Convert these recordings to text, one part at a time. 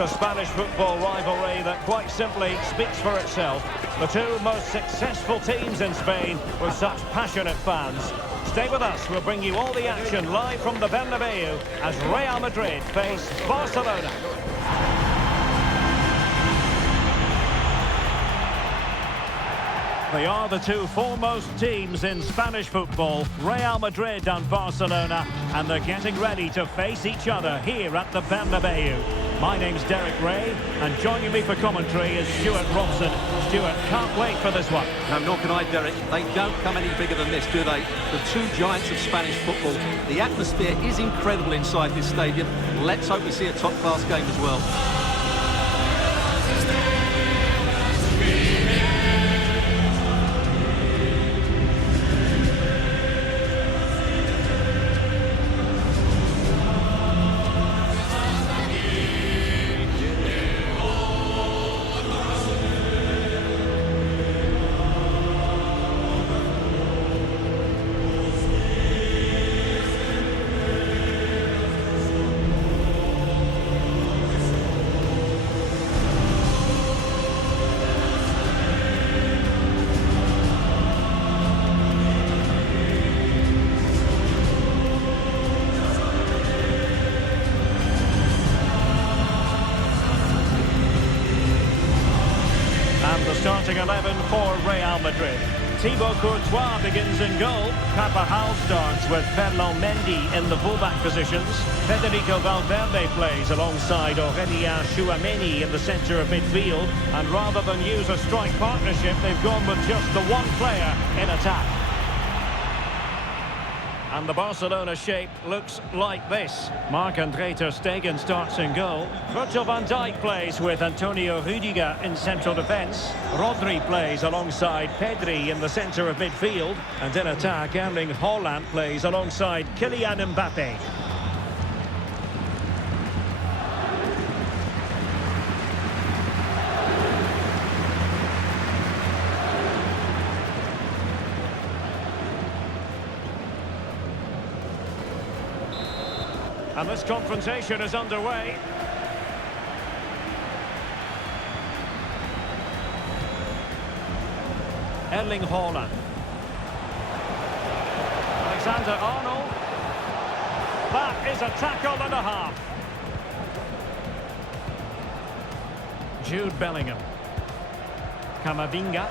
is a Spanish football rivalry that quite simply speaks for itself. The two most successful teams in Spain with such passionate fans. Stay with us, we'll bring you all the action live from the Bernabeu as Real Madrid face Barcelona. They are the two foremost teams in Spanish football, Real Madrid and Barcelona, and they're getting ready to face each other here at the Bernabeu. My name's Derek Ray, and joining me for commentary is Stuart Robson. Stuart, can't wait for this one. No, nor can I, Derek. They don't come any bigger than this, do they? The two giants of Spanish football. The atmosphere is incredible inside this stadium. Let's hope we see a top-class game as well. Starting 11 for Real Madrid. Thibaut Courtois begins in goal. Carvajal starts with Ferland Mendy in the fullback positions. Federico Valverde plays alongside Aurélien Tchouameni in the centre of midfield. And rather than use a strike partnership, they've gone with just the one player in attack. And the Barcelona shape looks like this. Marc-André ter Stegen starts in goal. Virgil van Dijk plays with Antonio Rudiger in central defence. Rodri plays alongside Pedri in the centre of midfield. And in attack, Erling Haaland plays alongside Kylian Mbappe. And this confrontation is underway. Erling Haaland. Alexander-Arnold. That is a tackle and a half. Jude Bellingham. Camavinga.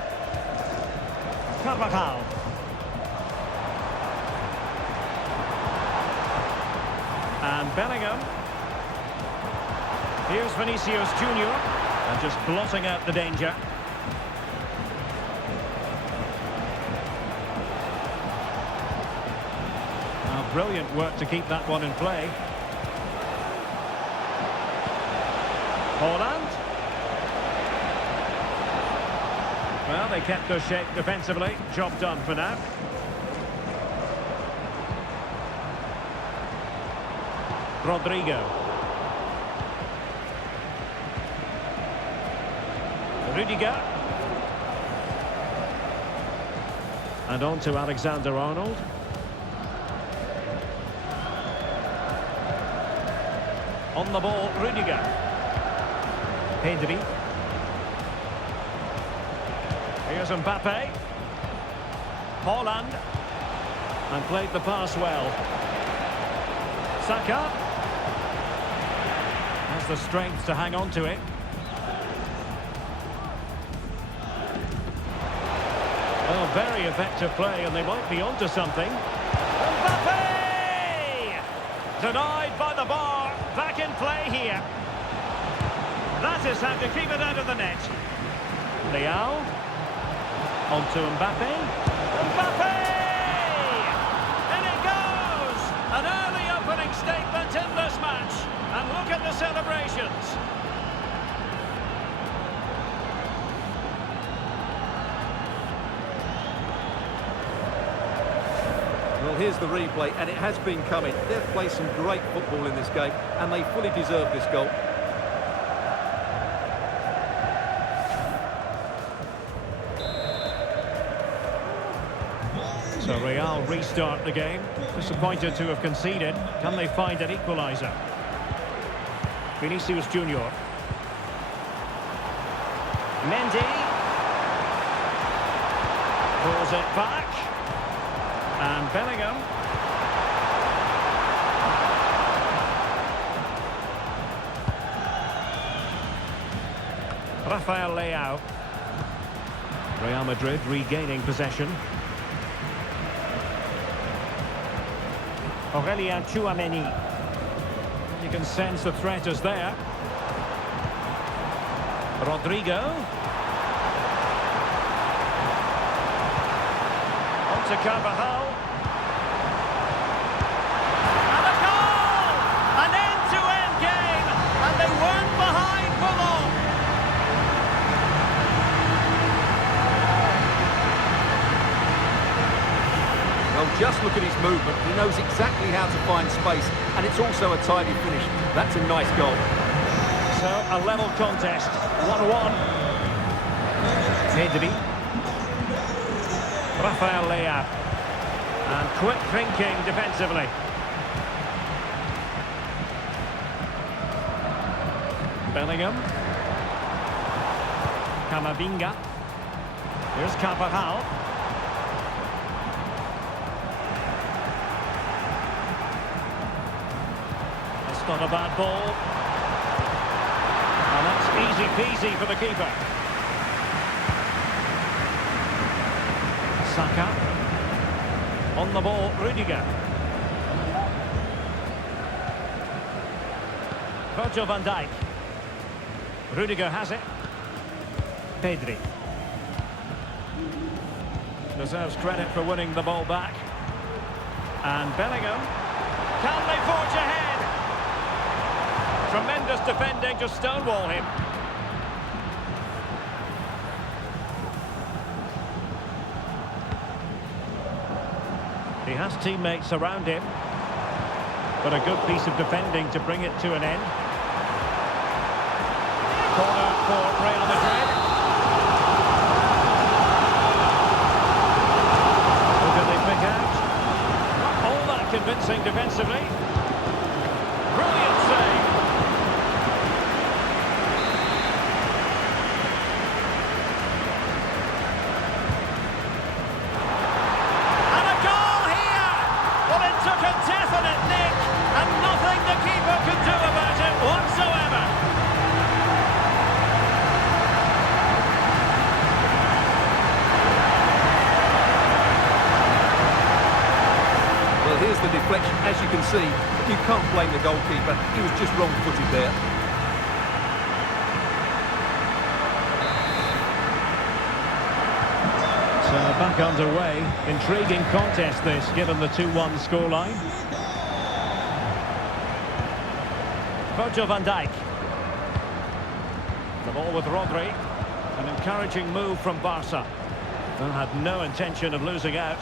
Carvajal. And Bellingham. Here's Vinicius Junior. And just blotting out the danger. Now, brilliant work to keep that one in play. Haaland. Well, they kept their shape defensively. Job done for now. Rodrigo. Rudiger. And on to Alexander-Arnold. On the ball, Rudiger. Pedri. Here's Mbappe. Haaland. And played the pass well. Saka. The strength to hang on to it. Well, very effective play, and they might be onto something. Mbappe! Denied by the bar. Back in play here. That is how to keep it out of the net. Leao. On to Mbappe. Mbappe! In it goes! An early opening statement in this match. And look at the celebrations. Well, here's the replay, and it has been coming. They've played some great football in this game, and they fully deserve this goal. So Real restart the game. Disappointed to have conceded. Can they find an equaliser? Vinicius Junior. Mendy. Pulls it back. And Bellingham. Rafael Leao. Real Madrid regaining possession. Aurelien Tchouameni. You can sense the threat is there. Rodrigo. On to Carvajal. And a goal! An end-to-end game, and they weren't behind for long. Well, just look at his movement. He knows exactly how to find space, and it's also a tidy finish. That's a nice goal. So, a level contest, 1-1. Pedri. Rafael Leao. And quick thinking defensively. Bellingham. Camavinga. Here's Carvajal. That's not a bad ball. And that's easy peasy for the keeper. Saka. On the ball, Rudiger. Virgil van Dijk. Rudiger has it. Pedri. Deserves credit for winning the ball back. And Bellingham. Can they forge ahead? Tremendous defending to stonewall him. He has teammates around him. But a good piece of defending to bring it to an end. Corner for Real Madrid. Who can they pick out? Not all that convincing defensively. Brilliant save. And a goal here! Well, it took a definite nick, and nothing the keeper could do about it whatsoever. Well, here's the deflection. As you can see, you can't blame the goalkeeper. He was just wrong-footed there. So back underway. Intriguing contest this, given the 2-1 scoreline. Virgil van Dijk. The ball with Rodri. An encouraging move from Barca. Who had no intention of losing out.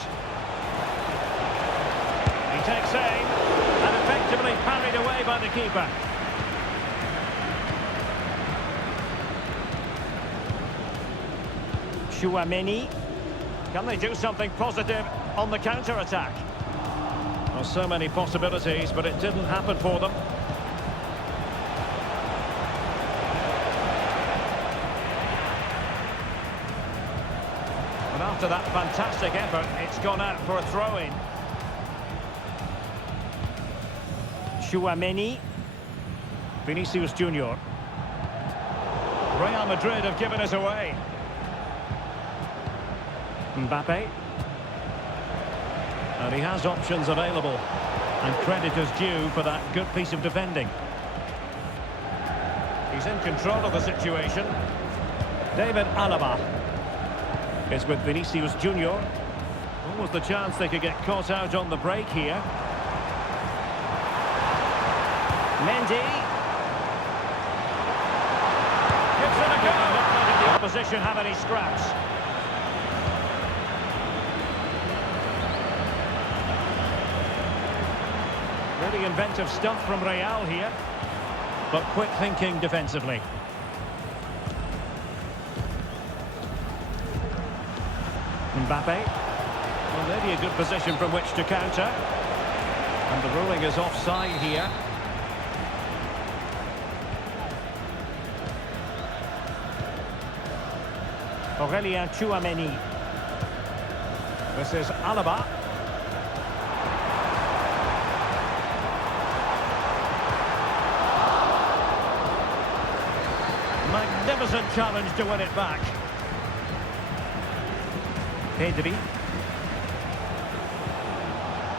He takes aim and effectively parried away by the keeper. Tchouameni. Can they do something positive on the counter-attack? Well, so many possibilities, but it didn't happen for them. But after that fantastic effort, it's gone out for a throw-in. Tchouameni. Vinicius Junior. Real Madrid have given us away. Mbappe. And he has options available. And credit is due for that good piece of defending. He's in control of the situation. David Alaba is with Vinicius Junior. What was the chance they could get caught out on the break here? Mendy. Gives it a go. Not letting the opposition have any scraps. Really inventive stuff from Real here. But quick thinking defensively. Mbappe. Well, maybe a good position from which to counter. And the ruling is offside here. Aurelien Tchouameni. This is Alaba. Magnificent challenge to win it back. Pedri.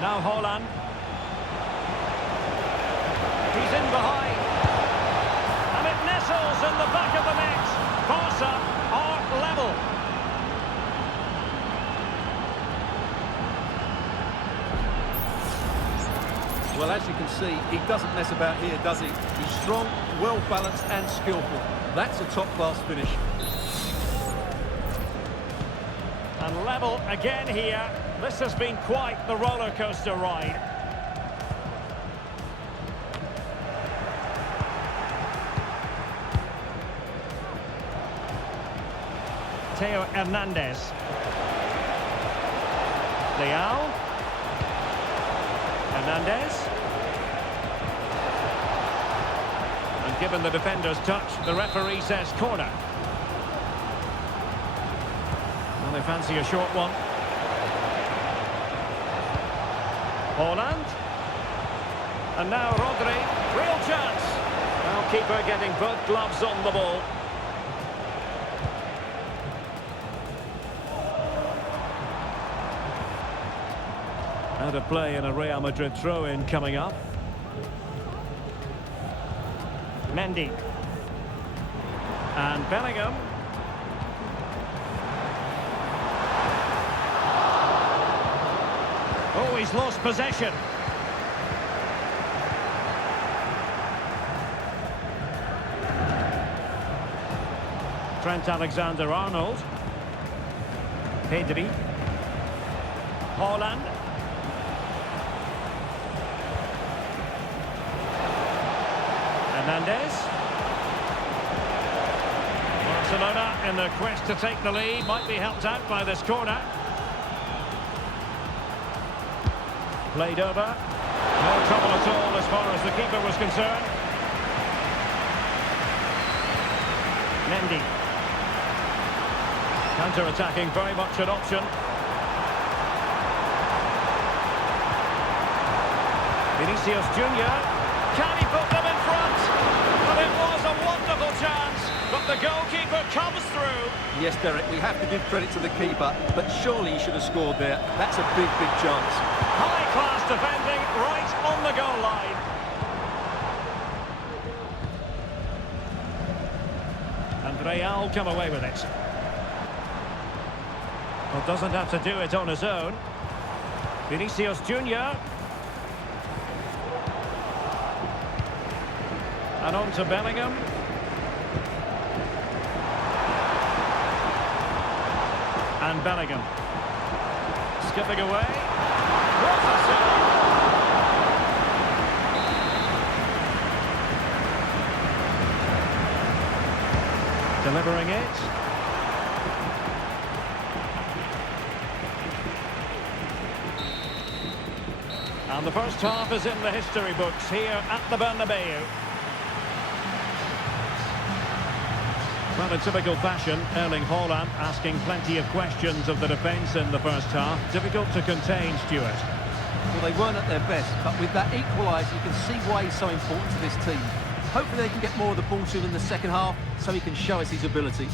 Now Haaland. He's in behind. And it nestles in the back of the net. Barca are level. Well, as you can see, he doesn't mess about here, does he? He's strong, well-balanced and skillful. That's a top-class finish. And level again here. This has been quite the roller coaster ride. Theo Hernandez. Leao. Hernandez. And given the defender's touch, the referee says corner. Well, they fancy a short one. Haaland. And now Rodri. Real chance. Well, keeper getting both gloves on the ball. Out of play in a Real Madrid throw-in coming up. Mendy. And Bellingham. Oh, he's lost possession. Trent Alexander-Arnold. Pedri. Haaland. Hernandez. Barcelona in their quest to take the lead might be helped out by this corner. Played over. No trouble at all as far as the keeper was concerned. Mendy. Counter-attacking, very much an option. Vinicius Junior. Can he put them in front? Well, it was a wonderful chance, but the goalkeeper comes through. Yes, Derek, we have to give credit to the keeper, but surely he should have scored there. That's a big, big chance. High-class defending right on the goal line. And Real come away with it. Well, doesn't have to do it on his own. Vinicius Junior. And on to Bellingham. And Bellingham. Skipping away. What a save! Delivering it. And the first half is in the history books here at the Bernabeu. Well, in typical fashion, Erling Haaland asking plenty of questions of the defence in the first half. Difficult to contain, Stuart. Well, they weren't at their best, but with that equaliser, you can see why he's so important to this team. Hopefully they can get more of the ball to him in the second half, so he can show us his ability.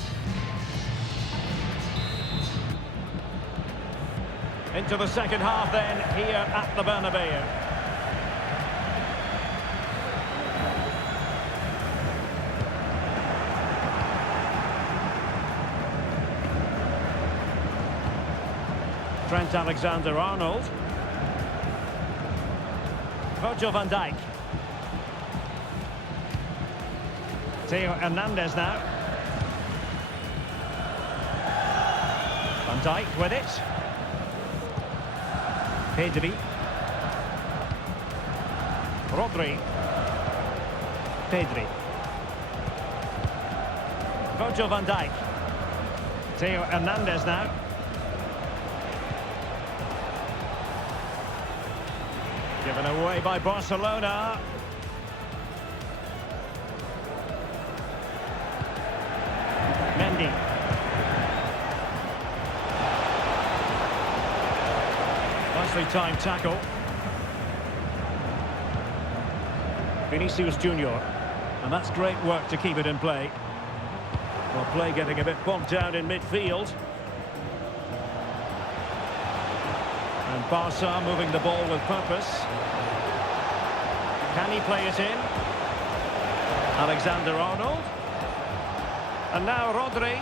Into the second half then, here at the Bernabeu. Trent Alexander-Arnold. Virgil van Dijk. Theo Hernandez now. Van Dijk with it. Pedri. Rodri. Pedri. Virgil van Dijk. Theo Hernandez now. Given away by Barcelona. Mendy. Nicely timed tackle. Vinicius Junior. And that's great work to keep it in play. Well, play getting a bit bogged down in midfield. And Barca moving the ball with purpose. Can he play it in? Alexander-Arnold. And now Rodri.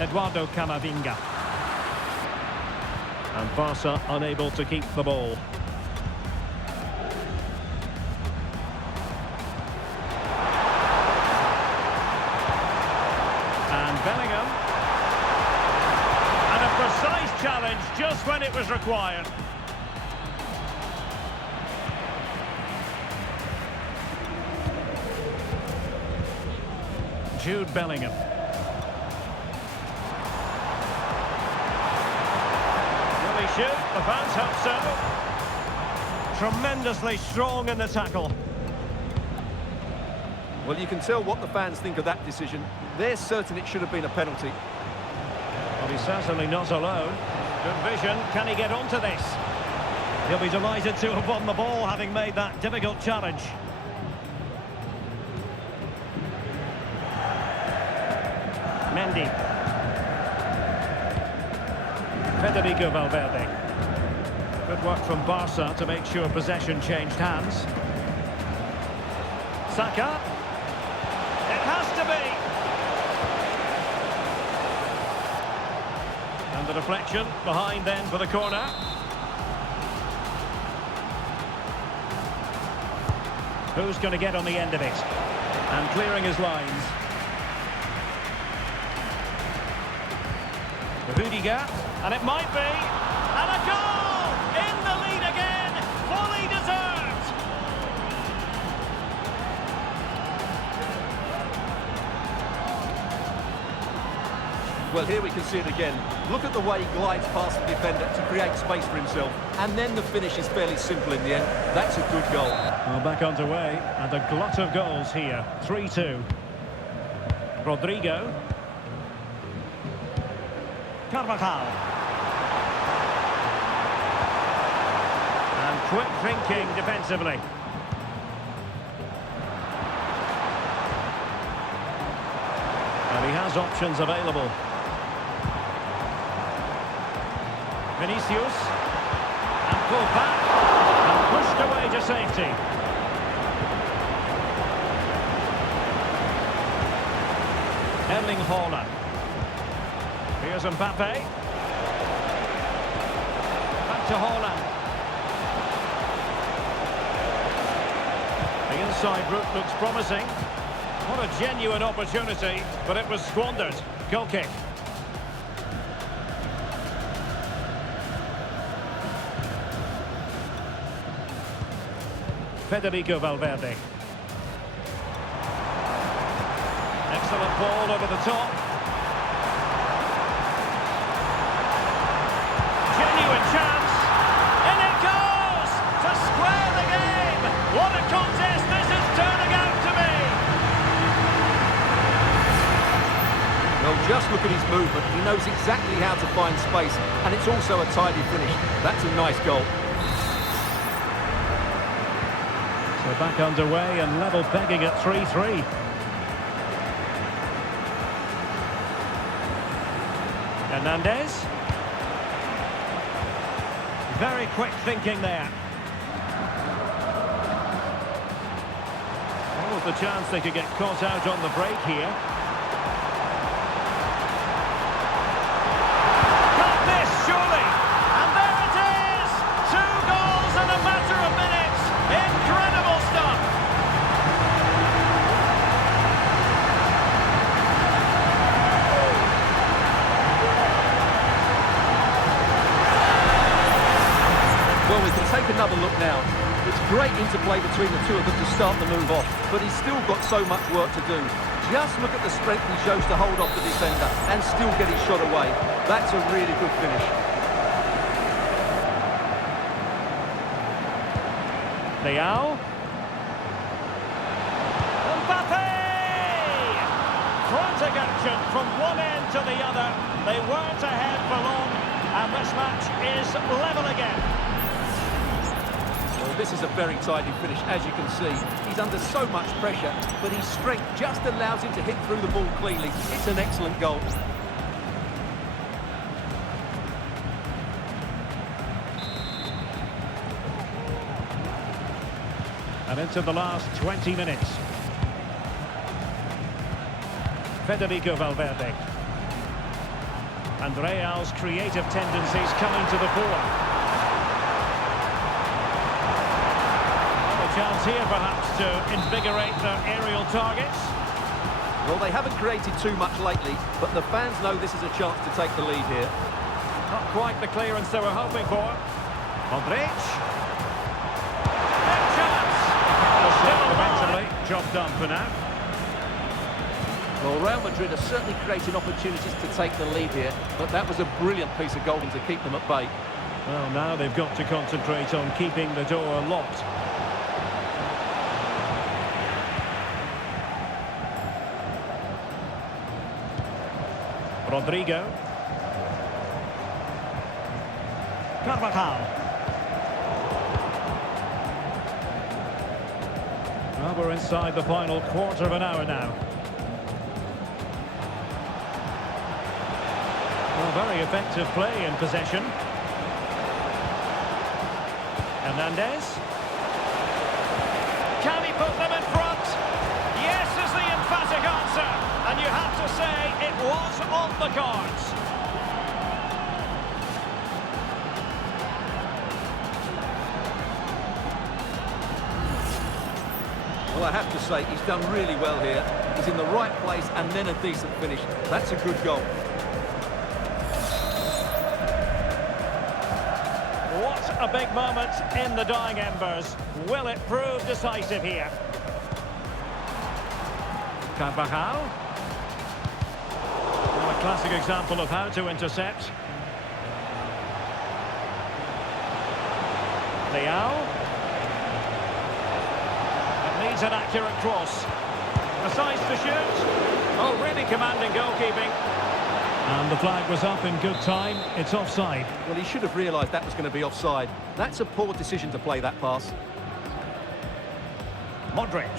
Eduardo Camavinga. And Barca unable to keep the ball. And Bellingham. And a precise challenge just when it was required. Jude Bellingham. Shoot. The fans hope so. Tremendously strong in the tackle. Well, you can tell what the fans think of that decision. They're certain it should have been a penalty. Well, he's certainly not alone. Good vision. Can he get onto this? He'll be delighted to have won the ball, having made that difficult challenge. Mendy. Federico Valverde. Good work from Barca to make sure possession changed hands. Saka. It has to be. And the deflection behind then for the corner. Who's going to get on the end of it? And clearing his lines. Rudiger. And it might be, and a goal! In the lead again, fully deserved! Well, here we can see it again. Look at the way he glides past the defender to create space for himself. And then the finish is fairly simple in the end. That's a good goal. Well, back underway, and a glut of goals here. 3-2. Rodrigo. Carvajal. And quick thinking defensively. And he has options available. Vinicius. And pulled back. And pushed away to safety. Erling Haaland. Here's Mbappe. Back to Haaland. The inside route looks promising. What a genuine opportunity, but it was squandered. Goal kick. Federico Valverde. Excellent ball over the top. Genuine chance. And it goes to square the game. What a contest this is turning out to be. Well, just look at his movement. He knows exactly how to find space, and it's also a tidy finish. That's a nice goal. So back underway and level pegging at 3-3. Hernandez. Very quick thinking there. Oh, with the chance they could get caught out on the break here. Got this, surely! And there it is! 2 goals in a matter of minutes! Incredible stuff! Well, we can take another look now. It's great interplay between the two of them to start the move off, but he's still got so much work to do. Just look at the strength he shows to hold off the defender and still get his shot away. That's a really good finish. Leao. frantic action from one end to the other. They weren't ahead for long, and this match is level again. Well, this is a very tidy finish, as you can see. He's under so much pressure, but his strength just allows him to hit through the ball cleanly. It's an excellent goal. And into the last 20 minutes. Federico Valverde. And Real's creative tendencies coming to the fore. A chance here perhaps to invigorate their aerial targets. Well, they haven't created too much lately, but the fans know this is a chance to take the lead here. Not quite the clearance they were hoping for. Modric. Big chance. Still eventually. Job done for now. Well, Real Madrid are certainly creating opportunities to take the lead here, but that was a brilliant piece of goal to keep them at bay. Well, now they've got to concentrate on keeping the door locked. Rodrigo. Carvajal. Well, we're inside the final quarter of an hour now. Well, very effective play in possession. Hernandez. Can he put them in front? Yes is the emphatic answer. And you have to say it was on the cards. Well, I have to say, he's done really well here. He's in the right place and then a decent finish. That's a good goal. What a big moment in the dying embers. Will it prove decisive here? Carvajal. Well, a classic example of how to intercept. Leao. It needs an accurate cross. Decides to shoot. Oh, really commanding goalkeeping. And the flag was up in good time. It's offside. Well, he should have realised that was going to be offside. That's a poor decision to play that pass. Modric.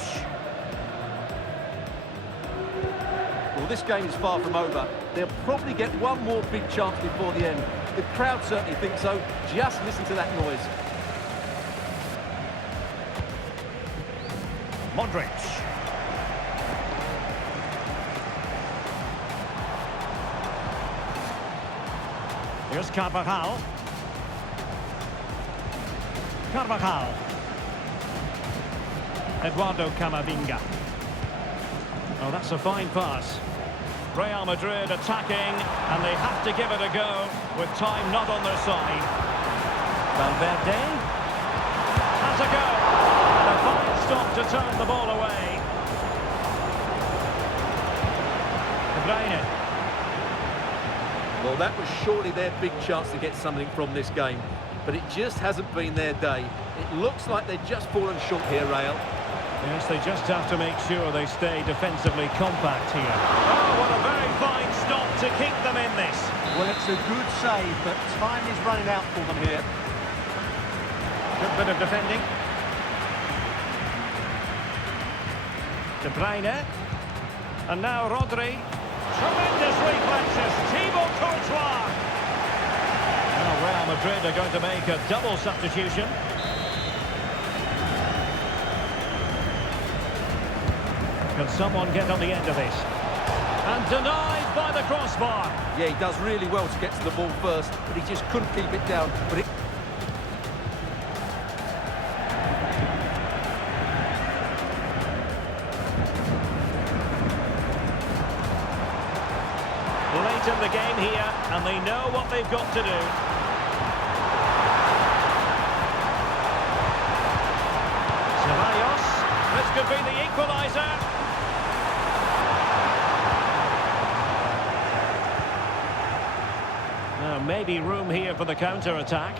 Well, this game is far from over. They'll probably get one more big chance before the end. The crowd certainly think so. Just listen to that noise. Modric. Here's Carvajal. Carvajal. Eduardo Camavinga. Oh, that's a fine pass. Real Madrid attacking, and they have to give it a go with time not on their side. Valverde has a go. And a fine stop to turn the ball away. De Bruyne. Well, that was surely their big chance to get something from this game. But it just hasn't been their day. It looks like they've just fallen short here, Real. Yes, they just have to make sure they stay defensively compact here. Oh, what a very fine stop to keep them in this. Well, it's a good save, but time is running out for them here. Good bit of defending. De Bruyne. And now Rodri. Tremendous reflexes. Thibaut Courtois. Well, Real Madrid are going to make a double substitution. Can someone get on the end of this? And denied by the crossbar. Yeah, he does really well to get to the ball first, but he just couldn't keep it down. But it... Late in the game here, and they know what they've got to do. Ceballos, this could be the equaliser. Now, maybe room here for the counter-attack.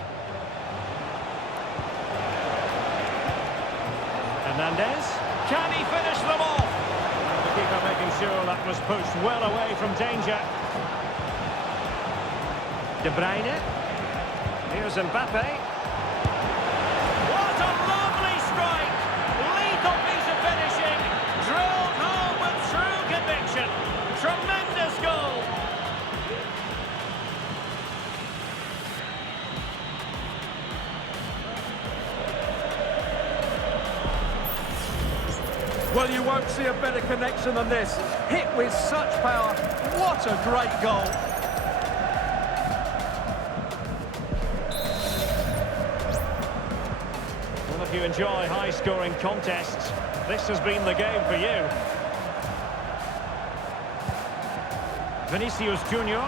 Hernandez, can he finish them off? The keeper They're making sure that was pushed well away from danger. De Bruyne. Here's Mbappe. What a lovely strike! Lethal piece of finishing. Drilled home with true conviction. Tremendous goal. Well, you won't see a better connection than this. Hit with such power. What a great goal. Well, if you enjoy high-scoring contests, this has been the game for you. Vinicius Junior.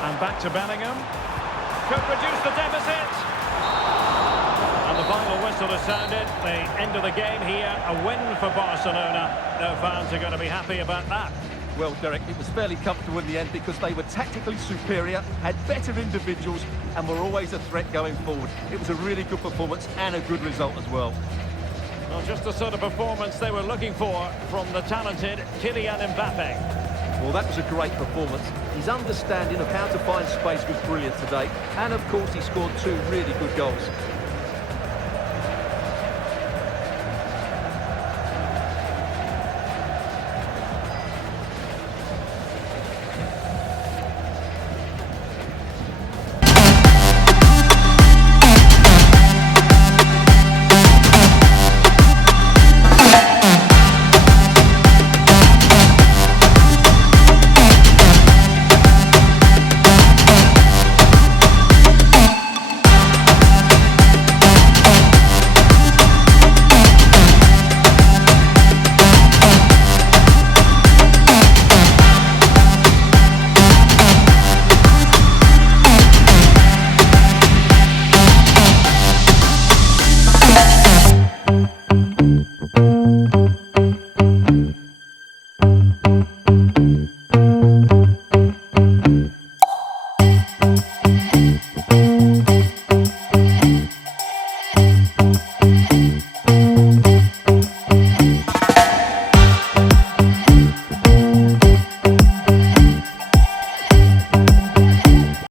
And back to Bellingham. Could reduce the deficit. And the final whistle has sounded. The end of the game here. A win for Barcelona. No fans are going to be happy about that. Well, Derek, it was fairly comfortable in the end because they were tactically superior, had better individuals, and were always a threat going forward. It was a really good performance and a good result as well. Well, just the sort of performance they were looking for from the talented Kylian Mbappe. Well, that was a great performance. His understanding of how to find space was brilliant today. And, of course, he scored 2 really good goals.